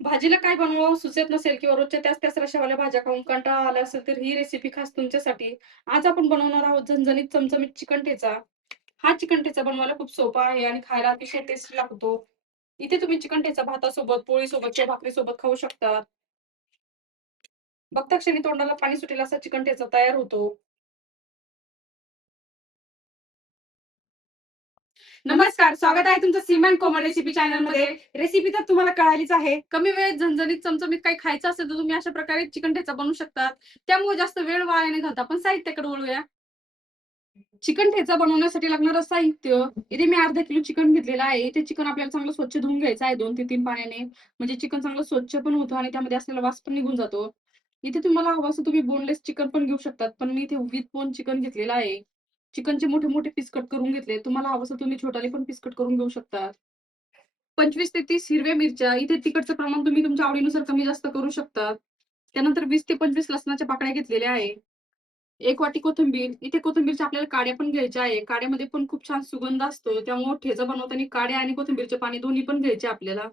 भाजीला काय बनवावं सुचत नसेल किंवा रोजच्या त्याच-त्याच रशावाल्या भाज्या खाऊन कंटाळा आला असेल, तर ही रेसिपी खास तुमच्यासाठी. आज आपण बनवणार आहोत झणझणीत चमचमीत चिकन ठेचा. हा चिकन ठेचा बनवायला खूप सोपा आहे आणि खायला अतिशय टेस्टी लागतो. इथे तुम्ही चिकन ठेचा भातासोबत, पोळीसोबत किंवा भाकरीसोबत खाऊ शकता. बघता क्षणी तोंडाला पाणी सुटेल असा चिकन ठेचा तयार होतो. नमस्कार, स्वागत आहे तुमचं सीमा अँड कोमल रेसिपी चॅनलमध्ये. रेसिपी तर तुम्हाला कळालीच आहे. कमी वेळेत झणझणीत, चमचमीत काही खायचं असेल, तर तुम्ही अशा प्रकारे चिकन ठेचा बनवू शकता. त्यामुळे जास्त वेळ वाया न घालता आपण साहित्याकडे वळूया. चिकन ठेचा बनवण्यासाठी लागणारं साहित्य, इथे मी अर्धा किलो चिकन घेतलेलं आहे. ते चिकन आपल्याला चांगलं स्वच्छ धुवून घ्यायचं आहे 2 ते 3 पाण्याने. म्हणजे चिकन चांगलं स्वच्छ पण होतं आणि त्यामध्ये असलेला वास पण निघून जातो. इथे तुम्हाला हवं असं तुम्ही बोनलेस चिकन पण घेऊ शकतात. पण मी इथे विथ बोन चिकन घेतलेलं आहे. चिकनचे मोठे-मोठे पीस कट करून घेतले. तुम्हाला हवं असं तुम्ही छोटाले पण पीस कट करून घेऊ शकता. 25 ते 30 हिरव्या मिरच्या, इथे तिखटचं प्रमाण तुम्ही तुमच्या आवडीनुसार कमी-जास्त करू शकता. त्यानंतर 20 ते 25 लसणाच्या पाकळ्या घेतलेल्या आहे. 1 वाटी कोथिंबीर. इथे कोथिंबीरच्या आपल्याला काड्या पण घ्यायच्या आहे. काड्यामध्ये पण खूप छान सुगंध असतो. त्यामुळे ठेचा बनवताना काड्या आणि कोथिंबीरचे पाणी दोन्ही पण घ्यायचे आपल्याला.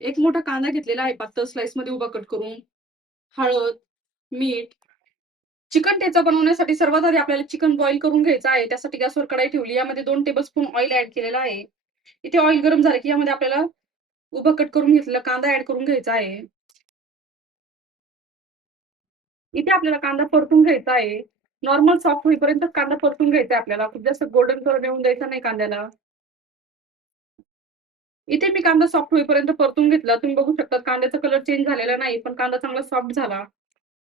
एक मोठा कांदा घेतलेला आहे पातळ स्लाइसमध्ये उभा कट करून. हळद, मीठ. चिकन ठेचा बनवण्यासाठी सर्वात आधी आपल्याला चिकन बॉईल करून घ्यायचं आहे. त्यासाठी गॅसवर कढाई ठेवली. यामध्ये 2 टेबलस्पून ऑइल ॲड केलेलं आहे. इथे ऑइल गरम झालं की यामध्ये आपल्याला उभा कट करून घेतलेला कांदा ॲड करून घ्यायचा आहे. इथे आपल्याला कांदा परतून घ्यायचा आहे. नॉर्मल सॉफ्ट होईपर्यंत कांदा परतून घ्यायचा आहे आपल्याला. खूप जास्त गोल्डन कलर येऊन द्यायचा नाही कांद्याला. इथे मी कांदा सॉफ्ट होईपर्यंत परतून घेतला. तुम्ही बघू शकता कांद्याचा कलर चेंज झालेला नाही, पण कांदा चांगला सॉफ्ट झाला.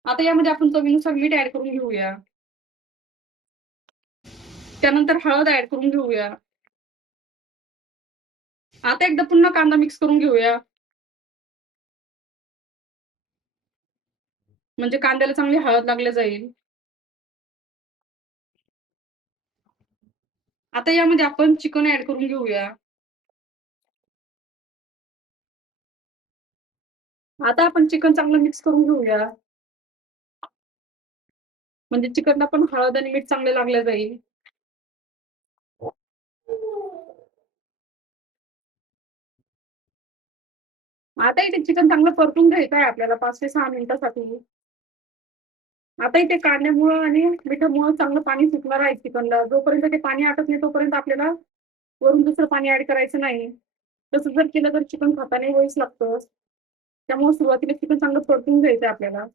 आता यामध्ये आपण चवीनुसार मीठ ॲड करून घेऊया. त्यानंतर हळद ॲड करून घेऊया. आता एकदा पुन्हा कांदा मिक्स करून घेऊया. म्हणजे कांद्याला चांगली हळद लागली जाईल. आता यामध्ये आपण चिकन ॲड करून घेऊया. आता आपण चिकन चांगलं मिक्स करून घेऊया. म्हणजे चिकनला पण हळद आणि मीठ चांगले लागलं जाईल. आता इथे चिकन चांगलं परतून घ्यायचं आहे आपल्याला 5 ते 6 मिनिटासाठी. आता इथे काढण्यामुळं आणि मिठामुळं चांगलं पाणी सुटणार आहे चिकनला. जोपर्यंत ते पाणी आटत नाही तोपर्यंत आपल्याला वरून दुसरं पाणी ॲड करायचं नाही. तसं जर केलं तर चिकन खाताना वेळच लागतं. त्यामुळे सुरुवातीला चिकन चांगलं परतून घ्यायचं आपल्याला.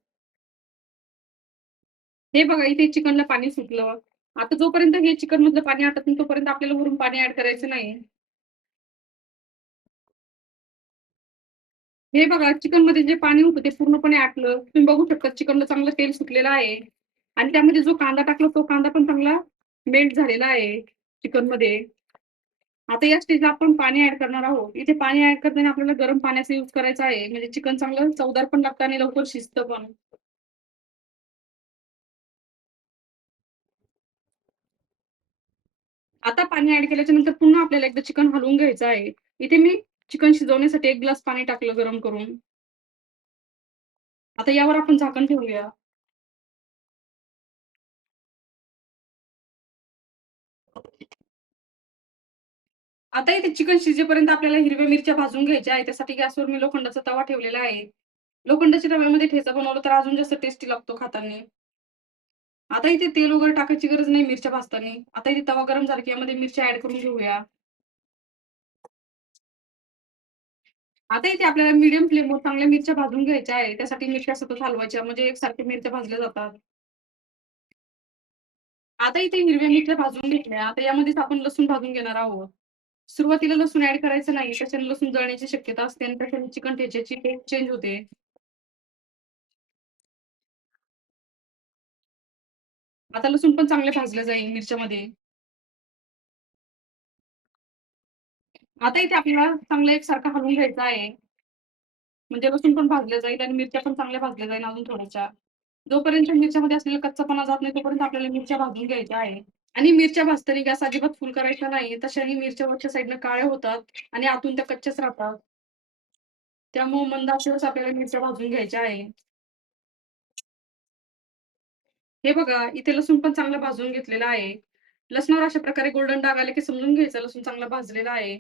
हे बघा इथे चिकनला पाणी सुटलं. आता जोपर्यंत हे चिकनमधलं पाणी आटत नाही तोपर्यंत आपल्याला वरून पाणी ॲड करायचं नाही. हे बघा चिकनमध्ये जे पाणी होतं ते पूर्णपणे आटलं. तुम्ही बघू शकता चिकनला चांगलं तेल सुटलेलं आहे आणि त्यामध्ये जो कांदा टाकला तो कांदा पण चांगला मेल्ट झालेला आहे चिकनमध्ये. आता या स्टेजला आपण पाणी ॲड करणार आहोत. इथे पाणी ॲड करताना आपल्याला गरम पाण्याचा यूज करायचा आहे. म्हणजे चिकन चांगलं चवदार पण लागतं आणि लवकर शिजतं पण. आता पाणी ॲड केल्याच्या नंतर पुन्हा आपल्याला एकदा चिकन हलवून घ्यायचं आहे. इथे मी चिकन शिजवण्यासाठी 1 ग्लास पाणी टाकलं गरम करून. आता यावर आपण झाकण ठेवूया. आता इथे चिकन शिजेपर्यंत आपल्याला हिरव्या मिरच्या भाजून घ्यायच्या आहेत. त्यासाठी गॅसवर मी लोखंडाचा तवा ठेवलेला आहे. लोखंडाच्या तव्यामध्ये ठेचा बनवला तर अजून जास्त टेस्टी लागतो खाताना. आता इथे तेल वगैरे टाकायची गरज नाही मिरच्या भाजताना. आता इथे तवा गरम झाला की यामध्ये मिरच्या ॲड करून घेऊया. आता इथे आपल्याला मीडियम फ्लेमवर चांगल्या मिरच्या भाजून घ्यायच्या आहे. त्यासाठी मिरच्या सतत हलवायच्या म्हणजे एकसारख्या मिरच्या भाजल्या जातात. आता इथे हिरव्या मिरच्या भाजून घेतल्या. आता यामध्येच आपण लसूण भाजून घेणार आहोत. सुरुवातीला लसूण ॲड करायचं नाही. त्याच्याने लसूण जळण्याची शक्यता असते आणि त्याच्याने चिकन ठेच्याची टेस्ट चेंज होते. आता लसूण पण चांगले भाजलं जाईल मिरच्यामध्ये. आता इथे आपल्याला चांगलं एकसारखं हलवून घ्यायचं आहे. म्हणजे लसूण पण भाजलं जाईल आणि मिरच्या पण चांगल्या भाजल्या जाईल अजून थोड्याशा. जोपर्यंत मिरच्यामध्ये असलेला कच्चापणा जात नाही तोपर्यंत आपल्याला मिरच्या भाजून घ्यायच्या आहे. आणि मिरच्या भाजताना गॅस अजिबात फुल करायचा नाही. तशाने मिरच्या वरच्या साइडनं काळ्या होतात आणि आतून त्या कच्च्याच राहतात. त्यामुळे मंद आचेवरच आपल्याला मिरच्या भाजून घ्यायच्या आहे. हे बघा इथे लसूण पण चांगला भाजून घेतलेला आहे. लसणावर अशा प्रकारे गोल्डन डाग आले की समजून घ्यायचं लसूण चांगला भाजलेला आहे.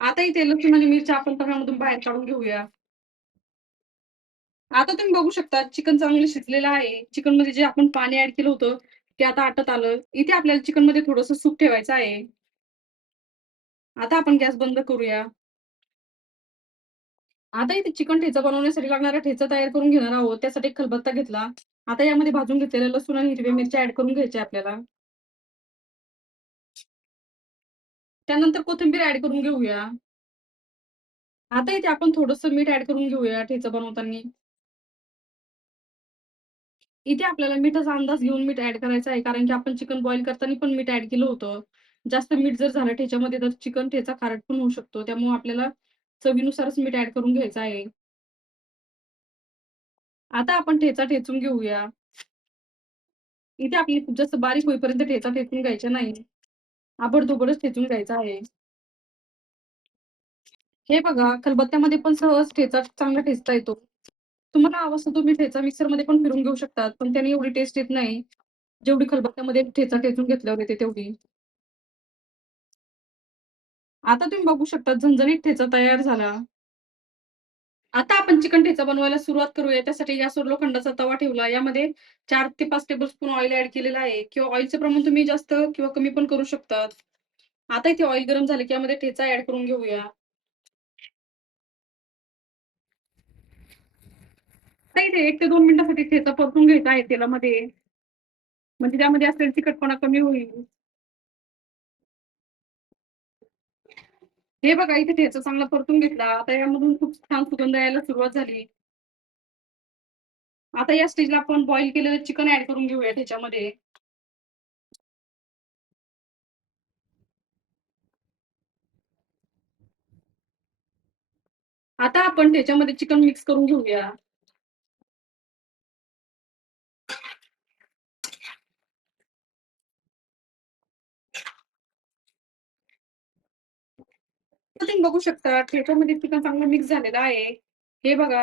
आता इथे लसूण आणि मिरच्या आपण तव्यामधून बाहेर काढून घेऊया. आता तुम्ही बघू शकता चिकन चांगलं शिजलेलं आहे. चिकनमध्ये जे आपण पाणी ॲड केलं होतं, ते आता आटत आलं. इथे आपल्याला चिकनमध्ये थोडंसं सूप ठेवायचं आहे. आता आपण गॅस बंद करूया. आता इथे चिकन ठेचा बनवण्यासाठी लागणारा ठेचा तयार करून घेणार आहोत. त्यासाठी एक खलबत्ता घेतला. आता यामध्ये भाजून घेतलेल्या लसूण आणि हिरव्या मिरच्या ॲड करून घ्यायच्या आपल्याला. त्यानंतर कोथिंबीर ॲड करून घेऊया. आता इथे आपण थोडंसं मीठ ॲड करून घेऊया ठेचा बनवताना. इथे आपल्याला मिठाचा अंदाज घेऊन मीठ ॲड करायचं आहे, कारण की आपण चिकन बॉईल करताना पण मीठ ॲड केलं होतं. जास्त मीठ जर झालं ठेच्यामध्ये तर चिकन ठेचा खारट पण होऊ शकतो. त्यामुळे आपल्याला चवीनुसारच मीठ ॲड करून घ्यायचं आहे. आता आपण ठेचा ठेचून घेऊया. इथे आपली खूप जास्त बारीक होईपर्यंत ठेचा ठेचून घ्यायचा नाही. आबडधोबडच ठेचून घ्यायचा आहे. हे बघा खलबत्त्यामध्ये पण सहज ठेचा चांगला ठेचता येतो. तुम्हाला हवं असं तुम्ही ठेचा मिक्सरमध्ये पण फिरवून घेऊ शकतात, पण त्याने एवढी टेस्ट येत नाही, जेवढी खलबत्त्यामध्ये ठेचा ठेचून घेतल्यावर येते तेवढी. आता तुम्ही बघू शकता झणझणीत ठेचा तयार झाला. आता आपण चिकन ठेचा बनवायला सुरुवात करूया. त्यासाठी गॅसवर लोखंडाचा तवा ठेवला. यामध्ये 4 ते 5 टेबलस्पून ऑइल ॲड केलेलं आहे किंवा ऑइलचं प्रमाण तुम्ही जास्त किंवा कमी पण करू शकतात. आता इथे ऑइल गरम झाले की यामध्ये ठेचा ॲड करून घेऊया. आता इथे 1 ते 2 मिनिटासाठी ठेचा परतून घ्यायचा आहे तेलामध्ये. म्हणजे त्यामध्ये असलेला तिखटपणा कमी होईल. हे बघा इथे ठेचा चांगला परतून घेतला. आता यामधून खूप छान सुगंध यायला सुरुवात झाली. आता या स्टेजला आपण बॉईल केलेलं चिकन ॲड करून घेऊया त्याच्यामध्ये. आता आपण त्याच्यामध्ये चिकन मिक्स करून घेऊया. तर तुम्ही बघू शकता ठेच्यामध्ये चिकन चांगलं मिक्स झालेलं आहे. हे बघा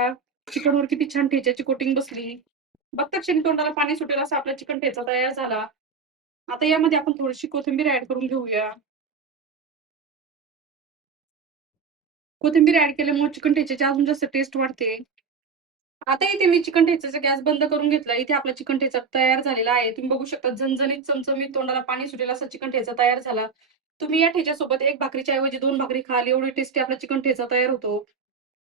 चिकनवर किती छान ठेच्याची कोटिंग बसली. बघता क्षणी तोंडाला पाणी सुटेल असा आपला चिकन ठेचा तयार झाला. आता यामध्ये आपण थोडीशी कोथिंबीर ॲड करून घेऊया. कोथिंबीर ॲड केल्यामुळे चिकन ठेच्याची अजून जास्त टेस्ट वाढते. आता इथे मी चिकन ठेचाचा गॅस बंद करून घेतला. इथे आपला चिकन ठेचा तयार झालेला आहे. तुम्ही बघू शकता झणझणीत, चमचमीत, तोंडाला पाणी सुटेल असा चिकन ठेचा तयार झाला. तुम्ही या ठेच्यासोबत 1 भाकरीच्या ऐवजी 2 भाकरी खाल एवढी टेस्टी आपला चिकन ठेचा तयार होतो.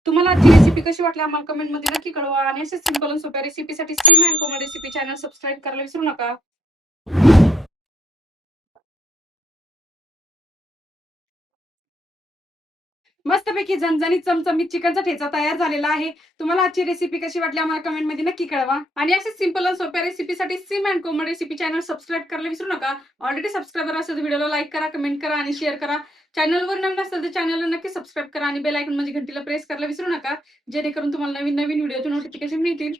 तुम्हाला आजची रेसिपी कशी वाटली आम्हाला कमेंटमध्ये नक्की कळवा आणि अशाच सिंपल आणि सोप्या रेसिपीसाठी Seema and Komal recipe channel subscribe करायला विसरू नका. मस्तपैकी झणझणीत, चमचमीत चिकनचा ठेचा तयार झालेला आहे. तुम्हाला आजची रेसिपी कशी वाटली आम्हाला कमेंटमध्ये नक्की कळवा आणि अशाच सिंपल आणि सोप्या रेसिपीसाठी Seema and Komal recipe channel subscribe करायला विसरू नका. ऑलरेडी सबस्क्रायबर असेल तर व्हिडिओला लाईक करा, कमेंट करा आणि शेअर करा. चॅनलवर नवीन असेल तर चॅनलला नक्की सबस्क्राईब करा आणि बेल आयकॉन म्हणजे घंटीला प्रेस करायला विसरू नका. जेणेकरून तुम्हाला नवीन-नवीन व्हिडिओचे नोटिफिकेशन मिळतील.